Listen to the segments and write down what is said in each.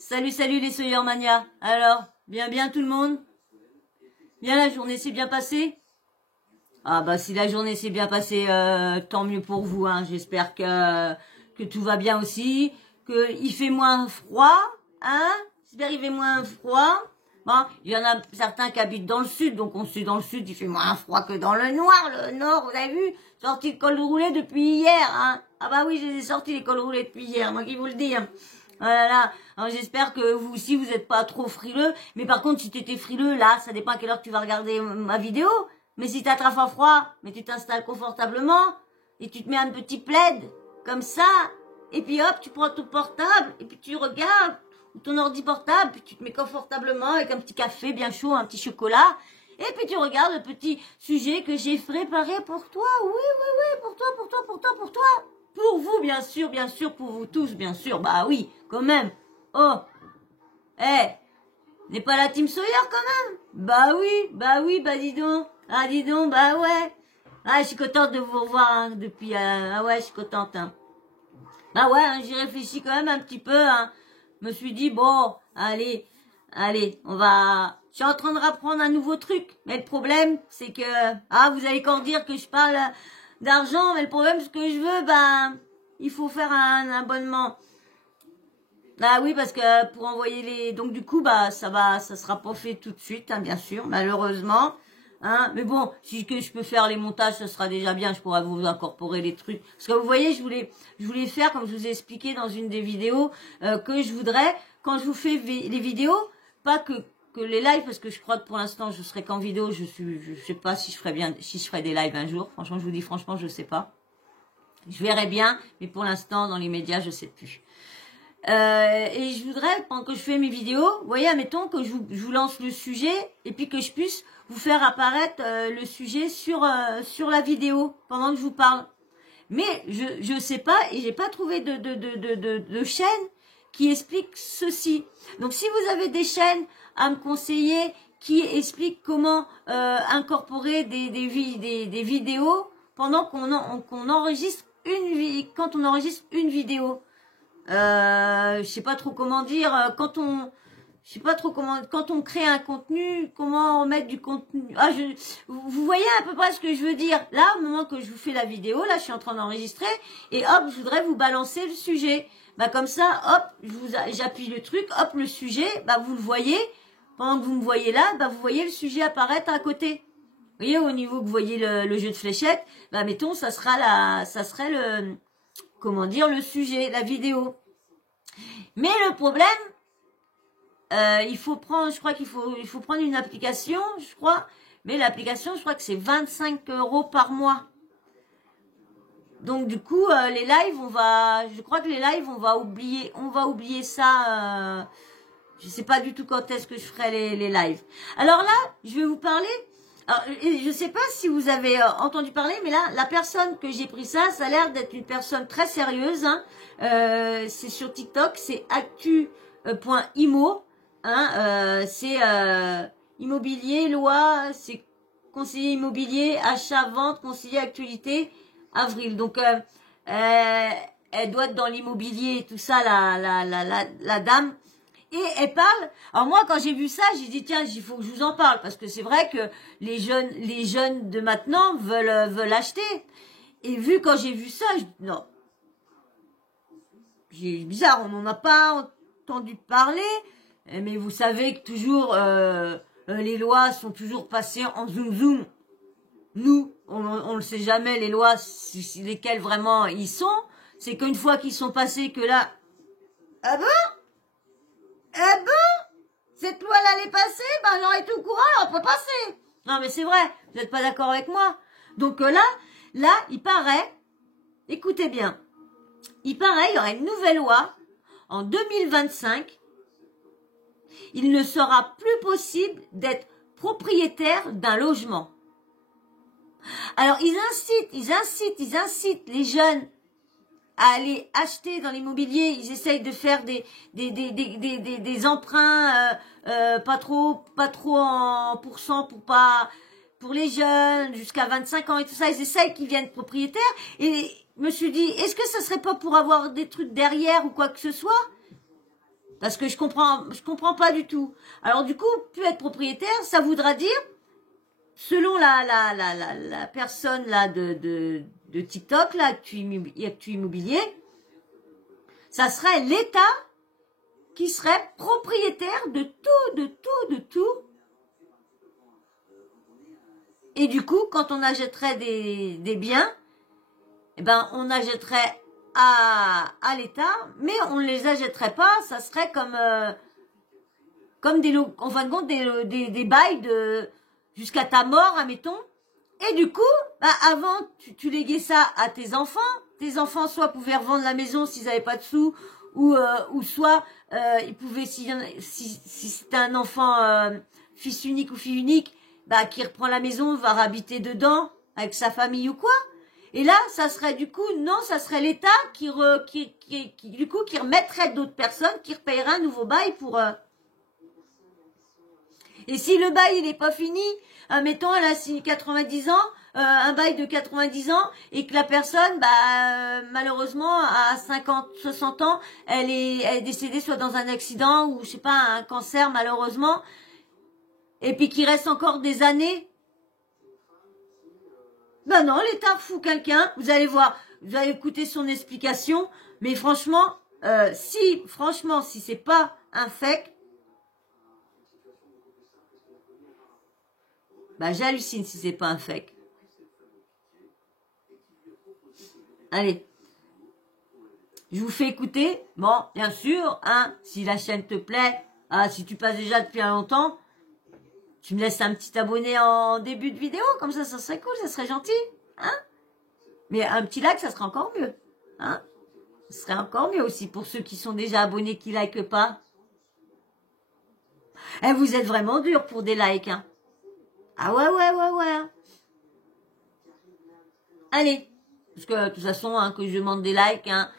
Salut, salut les Soyermania. Alors, bien tout le monde? Bien, la journée s'est bien passée? Ah bah si la journée s'est bien passée, tant mieux pour vous, hein. J'espère que tout va bien aussi, que il fait moins froid, hein? J'espère qu'il fait moins froid. Bon, il y en a certains qui habitent dans le sud, donc on sait dans le sud, il fait moins froid que dans le noir. Le nord, vous avez vu? Sorti le col roulé depuis hier, hein? Ah bah oui, je les ai sortis les cols roulés depuis hier, moi qui vous le dis, hein. Voilà. Alors j'espère que vous aussi vous êtes pas trop frileux. Mais par contre, si t'étais frileux, là, ça dépend à quelle heure tu vas regarder ma vidéo. Mais si t'attrapes un froid, mais tu t'installes confortablement et tu te mets un petit plaid comme ça, et puis hop, tu prends ton portable et puis tu regardes ou ton ordi portable, puis tu te mets confortablement avec un petit café bien chaud, un petit chocolat, et puis tu regardes le petit sujet que j'ai préparé pour toi. Oui, oui, oui, pour toi, pour toi, pour toi, pour toi. Pour vous, bien sûr, pour vous tous, bien sûr. Bah oui, quand même. Oh, n'est pas la Team Sawyer quand même? Bah oui, bah dis donc. Ah dis donc, bah ouais. Ah, je suis contente de vous revoir hein, depuis. Ah ouais, je suis contente. Hein. Bah ouais, hein, j'y réfléchis quand même un petit peu. Hein. Je me suis dit bon, allez, on va. Je suis en train de rapprendre un nouveau truc, mais le problème, c'est que vous allez encore dire que je parle d'argent, mais le problème, ce que je veux, ben, il faut faire un abonnement. Ah oui, parce que pour envoyer les, donc du coup, bah, ça sera pas fait tout de suite, hein, bien sûr, malheureusement. Hein, mais bon, si que je peux faire les montages, ça sera déjà bien. Je pourrai vous incorporer les trucs. Parce que vous voyez, je voulais faire, comme je vous ai expliqué dans une des vidéos, que je voudrais, quand je vous fais les vidéos, pas que les lives, parce que je crois que pour l'instant, je serai qu'en vidéo. Je sais pas si je ferai des lives un jour. Franchement, je vous dis franchement, je sais pas. Je verrai bien, mais pour l'instant, dans les médias, je sais plus. Et je voudrais, pendant que je fais mes vidéos, vous voyez, admettons que je vous lance le sujet et puis que je puisse vous faire apparaître le sujet sur la vidéo pendant que je vous parle. Mais je sais pas et j'ai pas trouvé de chaîne qui explique ceci. Donc si vous avez des chaînes à me conseiller qui expliquent comment incorporer des vidéos pendant qu'on enregistre quand on enregistre une vidéo. Je sais pas trop comment dire, quand on crée un contenu, comment mettre du contenu. Vous voyez à peu près ce que je veux dire. Là, au moment que je vous fais la vidéo, là, je suis en train d'enregistrer, et hop, je voudrais vous balancer le sujet. Bah, comme ça, hop, j'appuie le truc, hop, le sujet, bah, vous le voyez. Pendant que vous me voyez là, bah, vous voyez le sujet apparaître à côté. Vous voyez, au niveau que vous voyez le jeu de fléchettes, bah, mettons, ça serait le sujet, la vidéo. Mais le problème, il faut prendre une application, je crois. Mais l'application, je crois que c'est 25 € par mois. Donc du coup, les lives, je crois que les lives, on va oublier ça. Je sais pas du tout quand est-ce que je ferai les lives. Alors là, je vais vous parler. Alors, je sais pas si vous avez entendu parler, mais là, la personne que j'ai pris ça a l'air d'être une personne très sérieuse. Hein. C'est sur TikTok, c'est actu.imo. Hein, c'est immobilier, loi, c'est conseiller immobilier, achat, vente, conseiller actualité, avril. Donc, elle doit être dans l'immobilier et tout ça, la dame. Et elle parle. Alors moi, quand j'ai vu ça, j'ai dit tiens, il faut que je vous en parle parce que c'est vrai que les jeunes de maintenant veulent acheter. Et quand j'ai vu ça, non, c'est bizarre, on n'en a pas entendu parler. Mais vous savez que toujours les lois sont toujours passées en zoom. Nous, on le sait jamais les lois, lesquelles vraiment ils sont. C'est qu'une fois qu'ils sont passés, que là, ah bon? Eh ben, cette loi elle allait passer, ben j'en étais au courant, on peut passer. Non mais c'est vrai, vous n'êtes pas d'accord avec moi. Donc là, il paraît, écoutez bien, il y aurait une nouvelle loi en 2025. Il ne sera plus possible d'être propriétaire d'un logement. Alors ils incitent les jeuns à aller acheter dans l'immobilier. Ils essayent de faire des emprunts pas trop en pourcent pour les jeunes jusqu'à 25 ans et tout ça. Ils essayent qu'ils viennent propriétaires. Et je me suis dit, est-ce que ça serait pas pour avoir des trucs derrière ou quoi que ce soit? Parce que je comprends pas du tout. Alors du coup, plus être propriétaire, ça voudra dire, selon la personne là de TikTok, là, Actu Immobilier, ça serait l'État qui serait propriétaire de tout. Et du coup, quand on achèterait des biens, eh ben, on achèterait à l'État, mais on ne les achèterait pas, ça serait comme en fin de compte, des bails jusqu'à ta mort, admettons. Et du coup, bah, avant, tu léguais ça à tes enfants. Tes enfants, soit pouvaient revendre la maison s'ils n'avaient pas de sous, ou soit ils pouvaient, si c'était un enfant fils unique ou fille unique, bah, qui reprend la maison, va habiter dedans avec sa famille ou quoi. Et là, ça serait du coup, non, ça serait l'État qui remettrait d'autres personnes, qui repayerait un nouveau bail pour... Et si le bail, il n'est pas fini, mettons, elle a signé 90 ans, un bail de 90 ans, et que la personne, bah, malheureusement, à 50, 60 ans, elle est décédée soit dans un accident, ou je sais pas, un cancer, malheureusement, et puis qu'il reste encore des années. Ben non, l'État fout quelqu'un, vous allez voir, vous allez écouter son explication, mais franchement, si c'est pas un fake, bah j'hallucine si c'est pas un fake. Allez, je vous fais écouter. Bon, bien sûr, hein, si la chaîne te plaît, si tu passes déjà depuis un longtemps, tu me laisses un petit abonné en début de vidéo, comme ça serait cool, ça serait gentil, hein. Mais un petit like, ça serait encore mieux, hein. Ce serait encore mieux aussi pour ceux qui sont déjà abonnés, qui likent pas. Eh, vous êtes vraiment dur pour des likes, hein. Ah ouais. Allez, parce que de toute façon, hein, que je demande des likes, hein,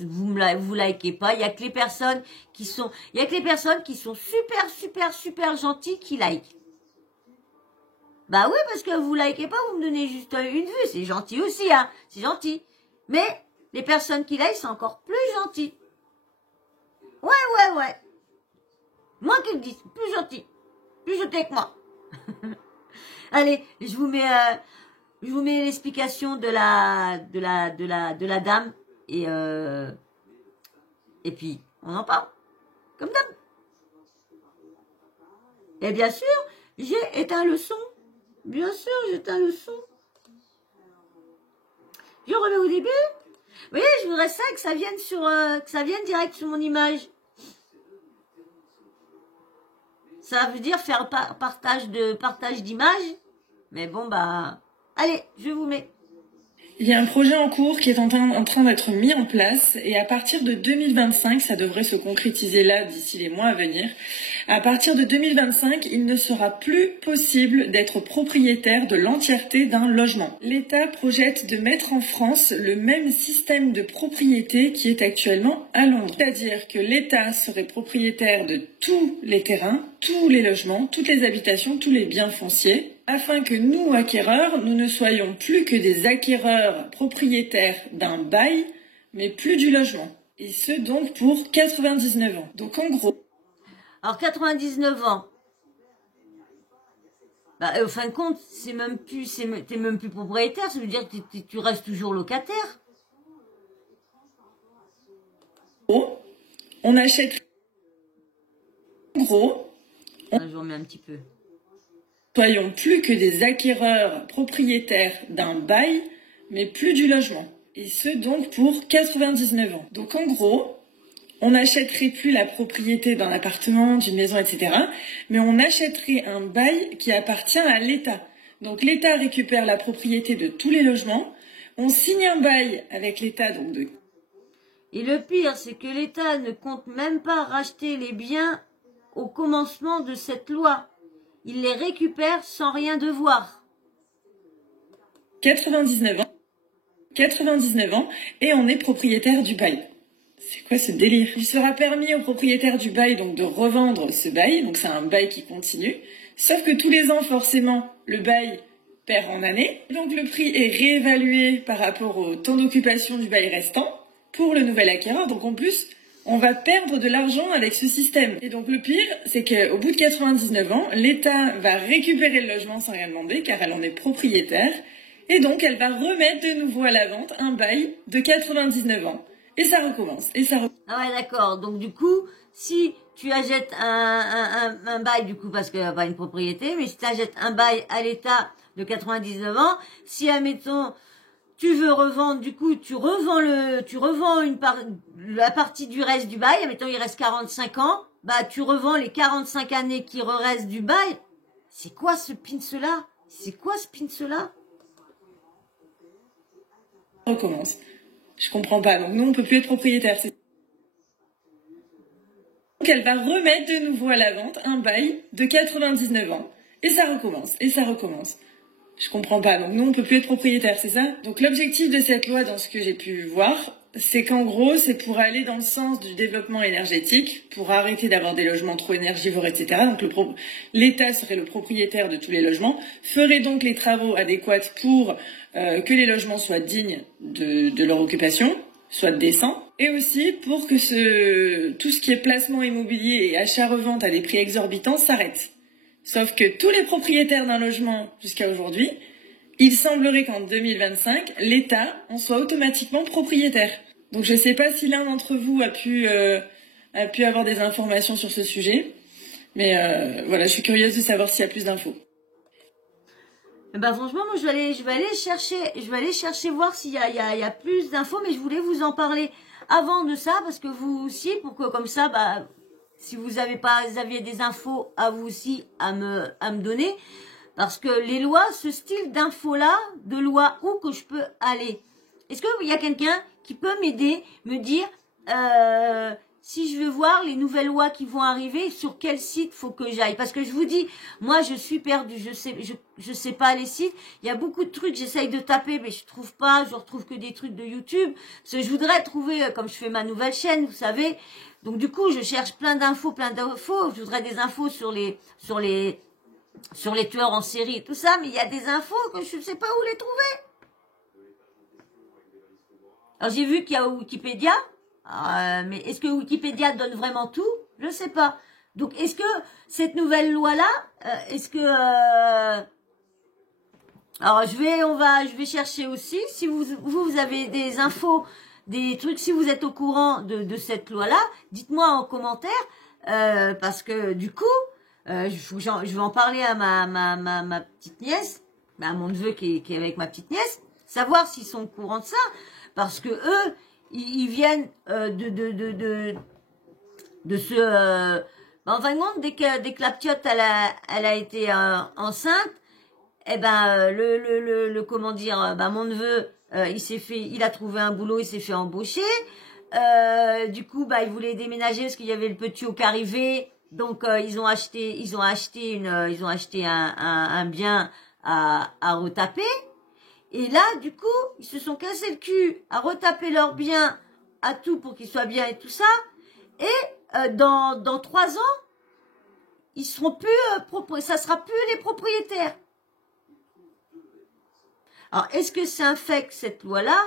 vous likez pas. Il y a que les personnes qui sont super gentilles qui likent. Bah oui, parce que vous likez pas, vous me donnez juste une vue, c'est gentil aussi, hein, c'est gentil. Mais les personnes qui likent sont encore plus gentilles. Ouais. Moi qui le dis, plus gentil que moi. Allez, je vous mets l'explication de la dame et puis on en parle comme d'hab. Et bien sûr, j'ai éteint le son. Bien sûr, j'ai éteint le son. Je remets au début. Vous voyez, je voudrais ça que ça vienne direct sur mon image. Ça veut dire faire partage d'image. Mais bon, bah, allez, je vous mets. Il y a un projet en cours qui est en train d'être mis en place et à partir de 2025, ça devrait se concrétiser là d'ici les mois à venir. À partir de 2025, il ne sera plus possible d'être propriétaire de l'entièreté d'un logement. L'État projette de mettre en France le même système de propriété qui est actuellement à Londres. C'est-à-dire que l'État serait propriétaire de tous les terrains, tous les logements, toutes les habitations, tous les biens fonciers, afin que nous, acquéreurs, nous ne soyons plus que des acquéreurs propriétaires d'un bail, mais plus du logement. Et ce, donc, pour 99 ans. Donc, en gros... Alors, 99 ans. Bah, au fin de compte, t'es même plus propriétaire, ça veut dire que tu restes toujours locataire. On achète... En gros... Je remets un petit peu. Soyons plus que des acquéreurs propriétaires d'un bail, mais plus du logement. Et ce, donc, pour 99 ans. Donc, en gros, on n'achèterait plus la propriété d'un appartement, d'une maison, etc. Mais on achèterait un bail qui appartient à l'État. Donc, l'État récupère la propriété de tous les logements. On signe un bail avec l'État, donc de... Et le pire, c'est que l'État ne compte même pas racheter les biens au commencement de cette loi. Il les récupère sans rien devoir. 99 ans, et on est propriétaire du bail. C'est quoi ce délire? Il sera permis aux propriétaires du bail donc de revendre ce bail, donc c'est un bail qui continue, sauf que tous les ans, forcément, le bail perd en année, donc le prix est réévalué par rapport au temps d'occupation du bail restant pour le nouvel acquéreur, donc en plus, On va perdre de l'argent avec ce système. Et donc le pire, c'est qu'au bout de 99 ans, l'État va récupérer le logement sans rien demander, car elle en est propriétaire. Et donc elle va remettre de nouveau à la vente un bail de 99 ans. Et ça recommence. Ah ouais, d'accord. Donc du coup, si tu achètes un bail, du coup, parce que pas une propriété, mais si tu achètes un bail à l'État de 99 ans, si, admettons, tu veux revendre, du coup, tu revends la partie du reste du bail, admettons, il reste 45 ans, bah, tu revends les 45 années qui restent du bail. C'est quoi ce pince-là? Recommence. Je comprends pas. Donc nous, on peut plus être propriétaire. Donc elle va remettre de nouveau à la vente un bail de 99 ans. Et ça recommence. Je comprends pas. Donc nous, on peut plus être propriétaire, c'est ça? Donc l'objectif de cette loi, dans ce que j'ai pu voir, c'est qu'en gros, c'est pour aller dans le sens du développement énergétique, pour arrêter d'avoir des logements trop énergivores, etc. Donc l'État serait le propriétaire de tous les logements, ferait donc les travaux adéquats pour que les logements soient dignes de leur occupation, soient décents, et aussi pour que tout ce qui est placement immobilier et achat-revente à des prix exorbitants s'arrête. Sauf que tous les propriétaires d'un logement jusqu'à aujourd'hui, il semblerait qu'en 2025, l'État en soit automatiquement propriétaire. Donc je ne sais pas si l'un d'entre vous a pu avoir des informations sur ce sujet, mais voilà, je suis curieuse de savoir s'il y a plus d'infos. Ben franchement, moi je vais aller chercher voir s'il y a plus d'infos, mais je voulais vous en parler avant de ça parce que vous aussi, pour que comme ça, bah si vous aviez des infos à vous aussi à me donner, parce que les lois, ce style d'infos-là, de loi, où que je peux aller? Est-ce qu'il y a quelqu'un qui peut m'aider, me dire si je veux voir les nouvelles lois qui vont arriver, sur quel site faut que j'aille? Parce que je vous dis, moi je suis perdue, je sais pas les sites. Il y a beaucoup de trucs, j'essaye de taper, mais je trouve pas, je retrouve que des trucs de YouTube. Parce que je voudrais trouver, comme je fais ma nouvelle chaîne, vous savez. Donc du coup, je cherche plein d'infos. Je voudrais des infos sur les tueurs en série et tout ça, mais il y a des infos que je ne sais pas où les trouver. Alors j'ai vu qu'il y a Wikipédia, mais est-ce que Wikipédia donne vraiment tout? Je ne sais pas. Donc est-ce que cette nouvelle loi-là, alors je vais chercher aussi, si vous avez des infos, des trucs, si vous êtes au courant de cette loi-là, dites-moi en commentaire, parce que du coup, je vais en parler à ma petite nièce, à mon neveu qui est avec ma petite nièce, savoir s'ils sont au courant de ça, parce que eux, ils viennent de ce... en fin de compte, dès que la petite elle a été enceinte, eh ben comment dire, mon neveu, il a trouvé un boulot, il s'est fait embaucher. Du coup, il voulait déménager parce qu'il y avait le petit qui arrivait. Donc ils ont acheté un bien à retaper. Et là, du coup, ils se sont cassés le cul à retaper leur bien à tout pour qu'il soit bien et tout ça. Et dans 3 ans, ils seront plus ça sera plus les propriétaires. Alors, est-ce que c'est un fait que cette loi-là,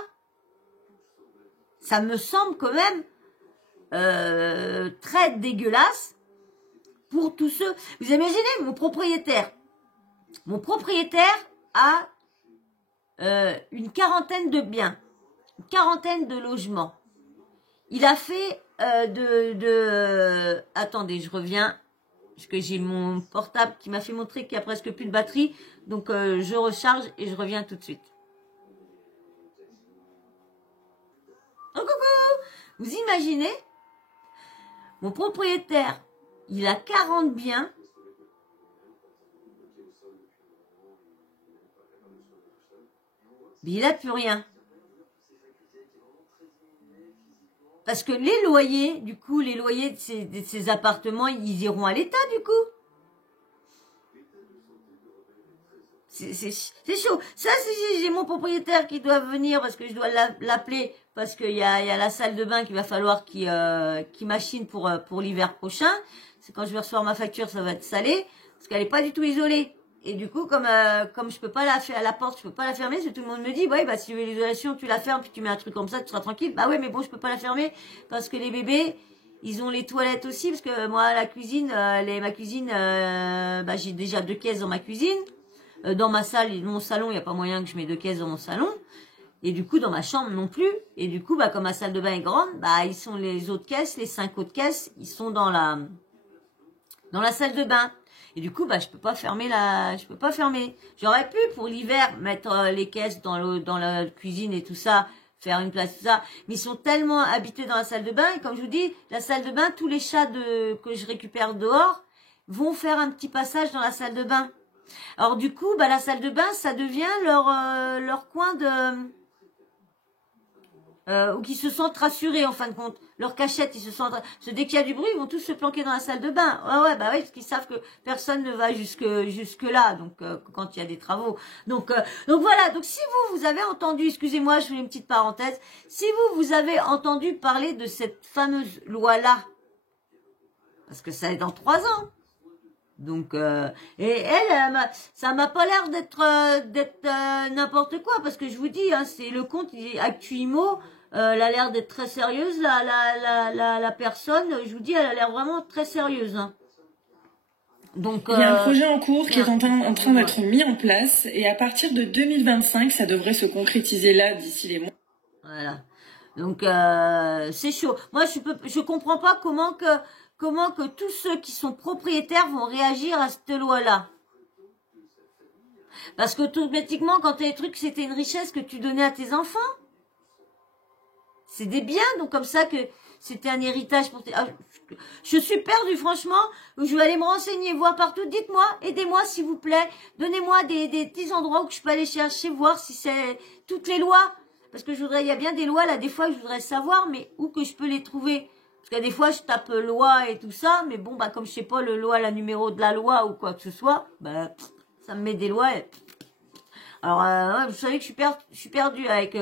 ça me semble quand même très dégueulasse pour tous ceux... Vous imaginez, mon propriétaire a une quarantaine de biens, une quarantaine de logements. Il a fait attendez, je reviens, parce que j'ai mon portable qui m'a fait montrer qu'il n'y a presque plus de batterie. Donc, je recharge et je reviens tout de suite. Oh, coucou! Vous imaginez, mon propriétaire, il a 40 biens. Mais il n'a plus rien. Parce que les loyers, du coup, les loyers de ces appartements, ils iront à l'État, du coup. C'est chaud. Ça, j'ai mon propriétaire qui doit venir parce que je dois l'appeler parce qu'il y a la salle de bain qu'il va falloir qu'il machine pour l'hiver prochain. C'est quand je vais recevoir ma facture, ça va être salé parce qu'elle est pas du tout isolée. Et du coup, comme je peux pas la faire à la porte, je peux pas la fermer, parce que tout le monde me dit, ouais, si tu veux l'isolation, tu la fermes, puis tu mets un truc comme ça, tu seras tranquille. Bah ouais, mais bon, je peux pas la fermer parce que les bébés, Ils ont les toilettes aussi, parce que moi, la cuisine, ma cuisine, bah, j'ai déjà 2 caisses dans ma cuisine. Dans ma salle, mon salon, il n'y a pas moyen que je mette 2 caisses dans mon salon. Et du coup, dans ma chambre non plus. Et du coup, bah, comme ma salle de bain est grande, bah, ils sont les autres caisses, les 5 autres caisses, ils sont dans la salle de bain. Et du coup, bah, je peux pas fermer. J'aurais pu, pour l'hiver, mettre les caisses dans la cuisine et tout ça, faire une place, tout ça. Mais ils sont tellement habitués dans la salle de bain. Et comme je vous dis, la salle de bain, tous les chats que je récupère dehors vont faire un petit passage dans la salle de bain. Alors du coup, bah, la salle de bain, ça devient leur coin où ils se sentent rassurés en fin de compte. Leur cachette, ils se sentent... Parce que dès qu'il y a du bruit, ils vont tous se planquer dans la salle de bain. Ouais, bah oui, parce qu'ils savent que personne ne va jusque là, donc quand il y a des travaux. Donc voilà, donc si vous avez entendu, excusez-moi, je fais une petite parenthèse, si vous avez entendu parler de cette fameuse loi-là, parce que ça est dans 3 ans, donc et elle, ça m'a pas l'air d'être n'importe quoi, parce que je vous dis, hein, c'est le compte Actuimo, elle a l'air d'être très sérieuse, la personne, je vous dis, elle a l'air vraiment très sérieuse. Hein. Donc il y a un projet en cours qui est en train d'être mis en place, et à partir de 2025, ça devrait se concrétiser là d'ici les mois. Voilà. Donc c'est chaud. Moi je comprends pas comment que tous ceux qui sont propriétaires vont réagir à cette loi-là. Parce que automatiquement, quand tu as des trucs, c'était une richesse que tu donnais à tes enfants. C'est des biens, donc comme ça que c'était un héritage pour tes... je suis perdue, franchement. Je vais aller me renseigner, voir partout. Dites-moi, aidez-moi s'il vous plaît. Donnez-moi des petits endroits où je peux aller chercher, voir si c'est toutes les lois. Parce que il y a bien des lois là, des fois que je voudrais savoir, mais où que je peux les trouver. Parce que des fois, je tape loi et tout ça, mais bon, bah, comme je sais pas la numéro de la loi ou quoi que ce soit, bah, ça me met des lois. Alors, ouais, vous savez que je suis perdue avec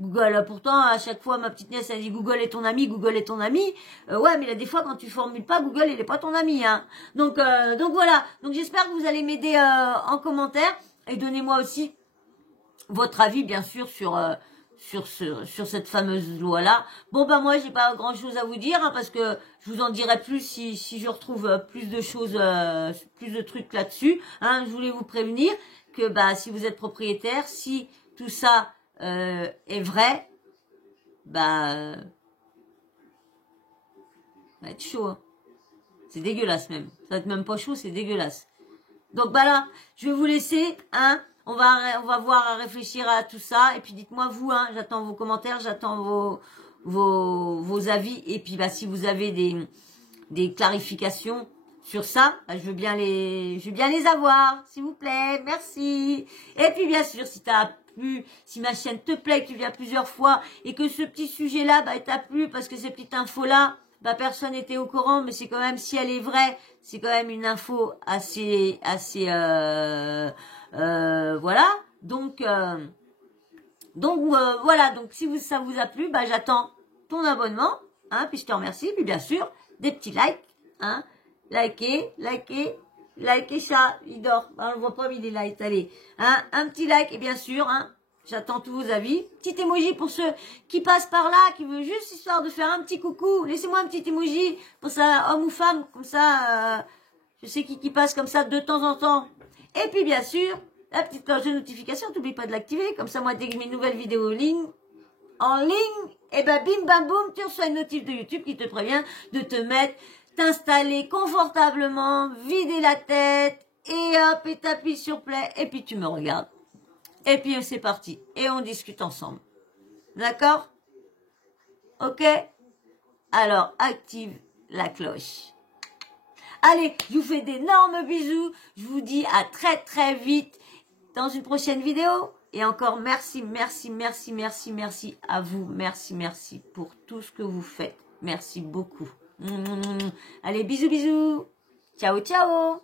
Google. Pourtant, à chaque fois, ma petite nièce, elle dit Google est ton ami, Google est ton ami. Ouais, mais là, des fois, quand tu formules pas, Google, il est pas ton ami, hein. Donc voilà. Donc, j'espère que vous allez m'aider en commentaire. Et donnez-moi aussi votre avis, bien sûr, sur cette fameuse loi-là. Bon, bah moi, j'ai pas grand-chose à vous dire, hein, parce que je vous en dirai plus si je retrouve plus de choses, plus de trucs là-dessus. Hein. Je voulais vous prévenir que bah si vous êtes propriétaire, si tout ça est vrai, bah ça va être chaud. Hein. C'est dégueulasse même. Ça va être même pas chaud, c'est dégueulasse. Donc bah là, je vais vous laisser, hein. On va voir à réfléchir à tout ça. Et puis dites-moi vous, hein, j'attends vos commentaires, j'attends vos avis. Et puis bah si vous avez des clarifications sur ça, bah, je veux bien les avoir, s'il vous plaît. Merci. Et puis bien sûr, si t'as plu, si ma chaîne te plaît, que tu viens plusieurs fois et que ce petit sujet-là, bah t'a plu parce que ces petites infos-là, bah personne n'était au courant, mais c'est quand même, si elle est vraie, c'est quand même une info assez voilà. Donc voilà. Donc si ça vous a plu, bah j'attends ton abonnement, hein, puis je te remercie, puis bien sûr des petits likes, hein, likez ça, il dort, on le voit pas mais il est là, allez, hein, un petit like et bien sûr, hein. J'attends tous vos avis. Petit emoji pour ceux qui passent par là, qui veulent juste histoire de faire un petit coucou. Laissez-moi un petit emoji pour ça, homme ou femme, comme ça, je sais qui passe comme ça de temps en temps. Et puis bien sûr, la petite cloche de notification, n'oublie pas de l'activer. Comme ça, moi, dès que je mets une nouvelle vidéo en ligne, et ben bim bam boum, tu reçois une notif de YouTube qui te prévient de t'installer confortablement, vider la tête, et hop, et t'appuies sur play, et puis tu me regardes. Et puis c'est parti. Et on discute ensemble. D'accord? Ok? Alors, active la cloche. Allez, je vous fais d'énormes bisous. Je vous dis à très très vite dans une prochaine vidéo. Et encore merci à vous. Merci pour tout ce que vous faites. Merci beaucoup. Allez, bisous. Ciao.